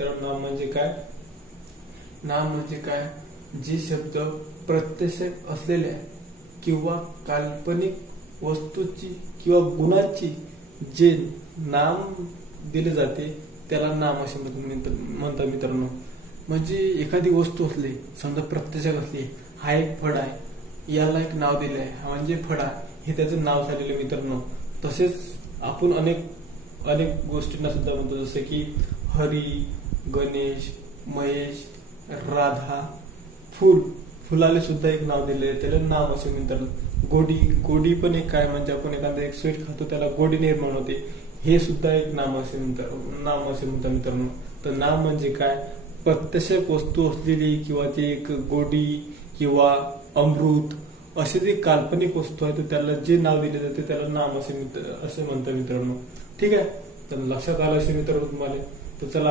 तर नाम म्हणजे काय? नाम म्हणजे काय? जे शब्द प्रत्यक्ष असलेल्या किंवा काल्पनिक वस्तूची किंवा गुणाची जे नाम दिले जाते त्याला नाम असे म्हणतात मित्रांनो. म्हणजे एखादी वस्तू असली, समजा प्रत्यक्षात असली, हा एक फळ आहे, याला एक नाव दिले आहे, हा म्हणजे फळ आहे, हे त्याचं नाव झालेलं मित्रांनो. तसेच आपण अनेक अनेक गोष्टींना सुद्धा म्हणतो, जसं की हरी, गणेश, महेश, राधा. फुलाला सुद्धा एक नाव दिले, त्याला नाम असे म्हणतात. गोडी पण एक काय, म्हणजे आपण एखादा एक स्वीट खातो त्याला गोडी निर्माण होते, हे सुद्धा एक नाम असे म्हणतात मित्रांनो. तर नाम म्हणजे काय? प्रत्यक्ष वस्तू असलेली किंवा ती एक गोडी किंवा अमृत असे जे काल्पनिक वस्तू आहे तर त्याला जे नाव दिले जाते त्याला नाम असे म्हणतात मित्रांनो. ठीक आहे, तर लक्षात आलं असेल मित्रांनो तुम्हाला. तर चला